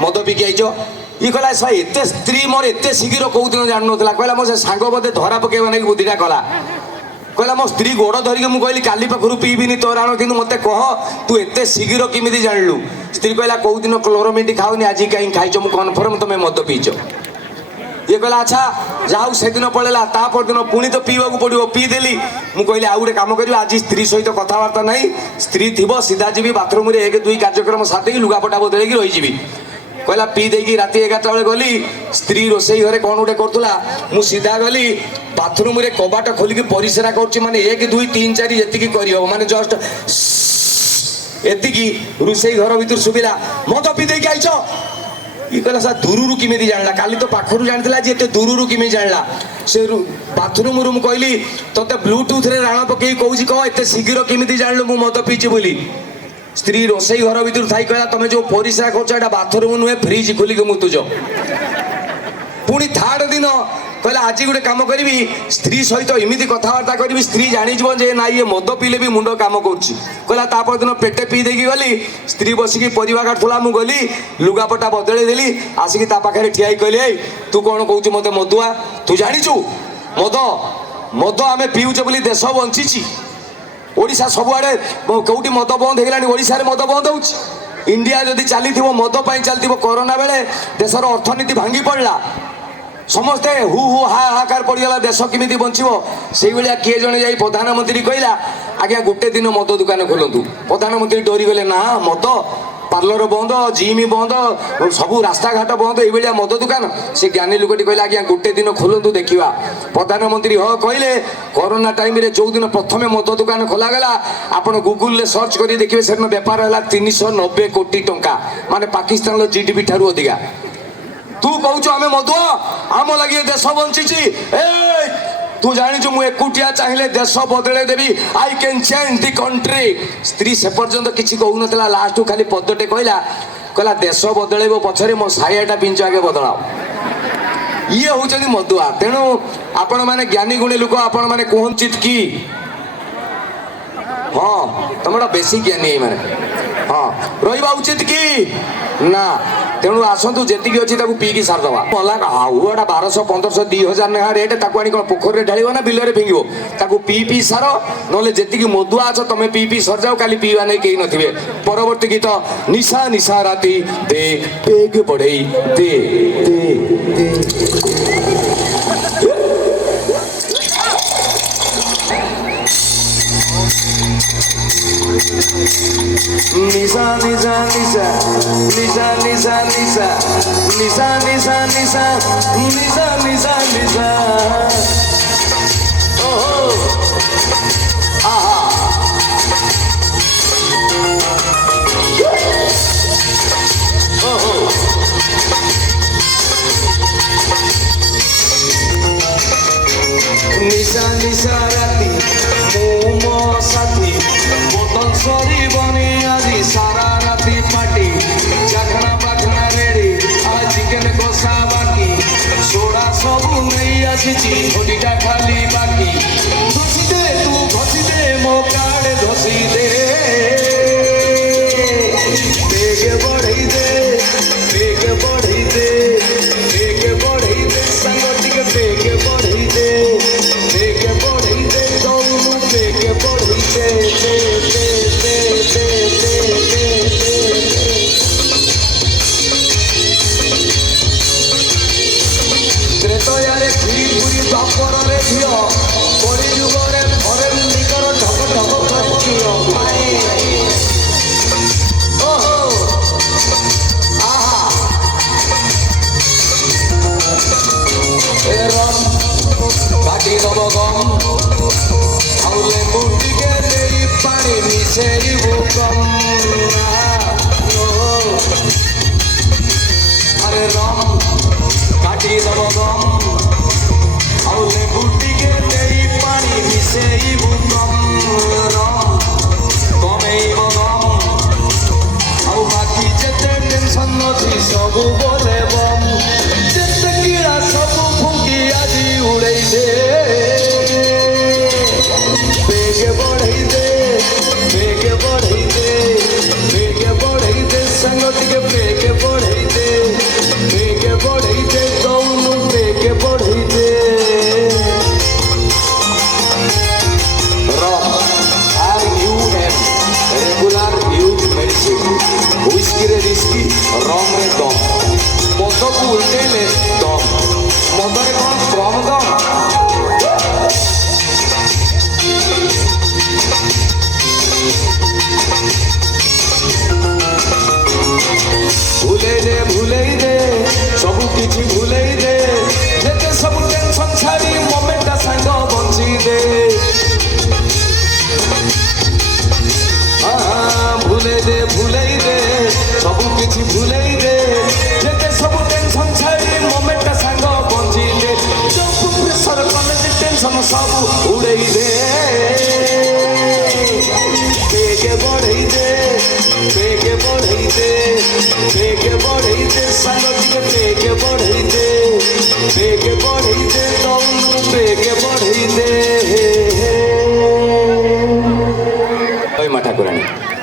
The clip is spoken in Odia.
ମଦ ପିକି ଆଇଛ। ଇ କହିଲା ସେ ଏତେ ସ୍ତ୍ରୀ ମୋର ଏତେ ଶୀଘ୍ର କୋଉଦିନ ଜାଣୁନଥିଲା। କହିଲା ମୋ ସେ ସାଙ୍ଗ ବୋଧେ ଧରା ପକେଇବା ନାଗି ବୁଦ୍ଧିଟା କଲା। କହିଲା ମୋ ସ୍ତ୍ରୀ ଗୋଡ଼ ଧରିକି ମୁଁ କହିଲି କାଲି ପାଖରୁ ପିଇବିନି ତୋର ଆଣ, କିନ୍ତୁ ମୋତେ କହ ତୁ ଏତେ ଶୀଘ୍ର କେମିତି ଜାଣିଲୁ? ସ୍ତ୍ରୀ କହିଲା କୋଉଦିନ କ୍ଲୋରୋମିଟ୍ ଖାଉନି, ଆଜି କାହିଁ ଖାଇଛ, ମୁଁ କନଫର୍ମ ତମେ ମଦ ପିଇଛ। ଇଏ କହିଲା ଆଚ୍ଛା ଯାହା ହଉ ସେଦିନ ପଳେଇଲା, ତା ପରଦିନ ପୁଣି ତ ପିଇବାକୁ ପଡ଼ିବ, ପିଇଦେଲି। ମୁଁ କହିଲି ଆଉ ଗୋଟେ କାମ କରିବି, ଆଜି ସ୍ତ୍ରୀ ସହିତ କଥାବାର୍ତ୍ତା ନାହିଁ, ସ୍ତ୍ରୀ ଥିବ ସିଧା ଯିବି ବାଥରୁମ୍ରେ 1 2 କାର୍ଯ୍ୟକ୍ରମ ସାରିଦେଇକି ଲୁଗାପଟା ବଦଳେଇକି ରହିଯିବି। କହିଲା ପିଇ ଦେଇକି ରାତି 11ଟା ବେଳେ ଗଲି, ସ୍ତ୍ରୀ ରୋଷେଇ ଘରେ କ'ଣ ଗୋଟେ କରୁଥିଲା, ମୁଁ ସିଧା ଗଲି ବାଥରୁମ୍ରେ କବାଟ ଖୋଲିକି ପରିସ୍ରା କରୁଛି, ମାନେ 1 2 3 4 ଯେତିକି କରିହେବ, ମାନେ ଜଷ୍ଟ ଏତିକି ରୋଷେଇ ଘର ଭିତରୁ ଶୁଭିଲା ମଦ ପିଇ ଦେଇକି ଆଇଛ। ଇ କହିଲା ସାର୍ ଦୂରରୁ କେମିତି ଜାଣିଲା? କାଲି ତ ପାଖରୁ ଜାଣିଥିଲା, ଆଜି ଏତେ ଦୂରରୁ କେମିତି ଜାଣିଲା? ସେ ବାଥରୁମ୍ରୁ ମୁଁ କହିଲି ତତେ ବ୍ଲୁଟୁଥରେ ରାଣ ପକେଇକି କହୁଛି କହ ଏତେ ଶୀଘ୍ର କେମିତି ଜାଣିଲୁ ମୁଁ ମଦ ପିଇଛି ବୋଲି? ସ୍ତ୍ରୀ ରୋଷେଇ ଘର ଭିତରୁ ଥାଇ କହିଲା ତମେ ଯୋଉ ପରିସ୍ରା କରୁଛ ଏଇଟା ବାଥରୁମ୍ ନୁହେଁ, ଫ୍ରିଜ୍ ଖୋଲିକି ମୁତୁଛ। ପୁଣି ଥାର୍ଡ ଦିନ କହିଲା ଆଜି ଗୋଟେ କାମ କରିବି, ସ୍ତ୍ରୀ ସହିତ ଏମିତି କଥାବାର୍ତ୍ତା କରିବି ସ୍ତ୍ରୀ ଜାଣିଯିବ ଯେ ନା ଇଏ ମଦ ପିଇଲେ ବି ମୁଣ୍ଡ କାମ କରୁଛି। କହିଲା ତା ପରଦିନ ପେଟେ ପିଇ ଦେଇକି ଗଲି, ସ୍ତ୍ରୀ ବସିକି ପରିବା କାଟୁଥିଲା, ମୁଁ ଗଲି ଲୁଗାପଟା ବଦଳେଇ ଦେଲି, ଆସିକି ତା ପାଖରେ ଠିଆ ହେଇ କହିଲି ଏଇ ତୁ କ'ଣ କହୁଛୁ ମୋତେ ମଦୁଆ? ତୁ ଜାଣିଛୁ ମଦ ଆମେ ପିଉଛେ ବୋଲି ଦେଶ ବଞ୍ଚିଛି। ଓଡ଼ିଶା ସବୁଆଡ଼େ କେଉଁଠି ମଦ ବନ୍ଦ ହେଇଗଲାଣି, ଓଡ଼ିଶାରେ ମଦ ବନ୍ଦ ହେଉଛି। ଇଣ୍ଡିଆ ଯଦି ଚାଲିଥିବ ମଦ ପାଇଁ ଚାଲିଥିବ, କରୋନା ବେଳେ ଦେଶର ଅର୍ଥନୀତି ଭାଙ୍ଗି ପଡ଼ିଲା, ସମସ୍ତେ ହୁ ହୁ ହାହାକାର ପଡ଼ିଗଲା, ଦେଶ କେମିତି ବଞ୍ଚିବ? ସେଇଭଳିଆ କିଏ ଜଣେ ଯାଇ ପ୍ରଧାନମନ୍ତ୍ରୀ କହିଲା ଆଜ୍ଞା ଗୋଟେ ଦିନ ମଦ ଦୋକାନ ଖୋଲନ୍ତୁ। ପ୍ରଧାନମନ୍ତ୍ରୀ ଡରିଗଲେ, ନା ମଦ ପାର୍ଲର ବନ୍ଦ, ଜିମ୍ ବନ୍ଦ, ସବୁ ରାସ୍ତାଘାଟ ବନ୍ଦ, ଏଇଭଳିଆ ମଦ ଦୋକାନ? ସେ ଜ୍ଞାନୀ ଲୋକଟି କହିଲା ଆଜ୍ଞା ଗୋଟେ ଦିନ ଖୋଲନ୍ତୁ ଦେଖିବା। ପ୍ରଧାନମନ୍ତ୍ରୀ ହଁ କହିଲେ। କରୋନା ଟାଇମ୍ରେ ଯେଉଁଦିନ ପ୍ରଥମେ ମଦ ଦୋକାନ ଖୋଲାଗଲା, ଆପଣ ଗୁଗୁଲରେ ସର୍ଚ୍ଚ କରି ଦେଖିବେ ସେଦିନ ବେପାର ହେଲା 390 କୋଟି ଟଙ୍କା, ମାନେ ପାକିସ୍ତାନର GDP ଠାରୁ ଅଧିକା। ତୁ କହୁଛୁ ଆମେ ମଦୁଆ, ଆମ ଲାଗି ଏ ଦେଶ ବଞ୍ଚିଛି। ତୁ ଜାଣିଛୁ ମୁଁ ଏକୁଟିଆ ଚାହିଁଲେ ଦେଶ ବଦଳେଇ ଦେବି, I can change the country. ସ୍ତ୍ରୀ ସେ ପର୍ଯ୍ୟନ୍ତ କିଛି କହୁନଥିଲା, ଲାଷ୍ଟକୁ ଖାଲି ପଦଟେ କହିଲା ଦେଶ ବଦଳେଇବ ପଛରେ ମୋ ସାୟାଟା ପିଞ୍ଚ ଆଗେ ବଦଳାଅ। ଇଏ ହଉଛନ୍ତି ମଦୁଆ। ତେଣୁ ଆପଣମାନେ ଜ୍ଞାନୀ ଗୁଣୀ ଲୋକ, ଆପଣମାନେ କୁହନ୍ତି କି ହଁ ତମର ବେଶୀ ଜ୍ଞାନୀ ଏଇମାନେ, ହଁ ରହିବା ଉଚିତ କି ନା? ତେଣୁ ଆସନ୍ତୁ ଯେତିକି ଅଛି ତାକୁ ପିଇକି ସାରିଦେବା। ମଲା ଆଉ ଏଟା 1200 1500 2000 ଲେଖା ରେଟ୍, ତାକୁ ଆଣି କ'ଣ ପୋଖରୀରେ ଢାଳିବ ନା ବିଲରେ ଫିଙ୍ଗିବ? ତାକୁ ପିଇ ସାର, ନହେଲେ ଯେତିକି ମଦୁଆ ଅଛ ତମେ ପିଇ ସରିଯାଉ, କାଲି ପିଇବା ନେଇ କେହି ନଥିବେ। ପରବର୍ତ୍ତୀ ଗୀତ ନିଶା ନିଶା ରାତି ଦେ ବେଗ ବଢ଼େଇ ଦେ ଦେ ଦେ। Nisa nisa nisa nisa nisa nisa nisa nisa nisa nisa nisa nisa oh aha oh nisa nisa rati mo sati botol sori bani aji sara rati party jakhna bakhna ready aaj chicken kosa baki soda sabu nei asichi hodita khali baki ghosi de tu ghosi de mo card ghosi de beg badhai de sangotik beg badhai de ତ୍ରେତୟାରେ କ୍ଷୀରି ପୁରୀ ଦପରରେ ଝିଅ, ପରି ଯୁଗରେ ଘରେ ନିକର ଢକ ଢକ କରିଛି ଓହୋ ଆହା ରମ୍ କାଟି ଦବ ଗମ୍, ଆଉ ଲେମ୍ବୁ ଟିକେ ଦେଇ ପାଣି ମିଶେଇବୁ କମ୍। ଆରେ ରମ୍ କାଟି ଦବ ଗମ୍, ଆଉ ଲେମ୍ବୁ ଟିକେ ଦେଇ ପାଣି ମିଶେଇବୁ କମ୍। ରମ୍ କମେଇବ ଗମ୍, ଆଉ ବାକି ଯେତେ ଟେନସନ୍ ଅଛି ସବୁ ବୋଲେ ବମ୍। ଯେତେ କିଳା ସବୁ ଫୁଙ୍କି ଆଜି ଉଡ଼େଇ ଦେ, ବେଗ ବଢ଼େଇ ଦେ ସାଙ୍ଗ ଟିକେ ବେଗ ବଢ଼େଇ ଦେ। ସବୁ ଉଲ୍ଟେଇଲେ ଦମ ମଦରେ କ'ଣ କମ ଦମ ଭୁଲେଇ ଦେ ସବୁ କିଛି ଭୁଲେଇ ଦେ ଯେତେ ସବୁ ଟେନସନ୍ ଛାଡ଼ି ମୋମେଣ୍ଟଟା ସାଙ୍ଗ ବଞ୍ଚି ଦେ ଭୁଲେଇ ଦେ ସବୁ କିଛି ଭୁଲେଇ ଦେ ଯେତେ ସବୁ ଟେନସନ୍ ଛାଡ଼ି ମୋମେଣ୍ଟଟା ସାଙ୍ଗ ବଞ୍ଚି ଦେ ସବୁ ପ୍ରେସର କଲେଜ ଟେନସନ୍ ସବୁ ଉଡ଼େଇ ଦେ ବେଗେ ବଢ଼େଇ ଦେ ବେଗେ ବଢ଼େଇ ଦେ ବେଗେ ବଢ଼େଇ ଦେ ସାଙ୍ଗ ଟିକେ ବେଗେ ବଢ଼େଇ ଦେ ବେଗେ ବଢ଼େଇ ଦେ ଦଉନୁ ବେଗେ ବଢ଼େଇ ଦେ ଜୟ ମା ଠାକୁରାଣୀ।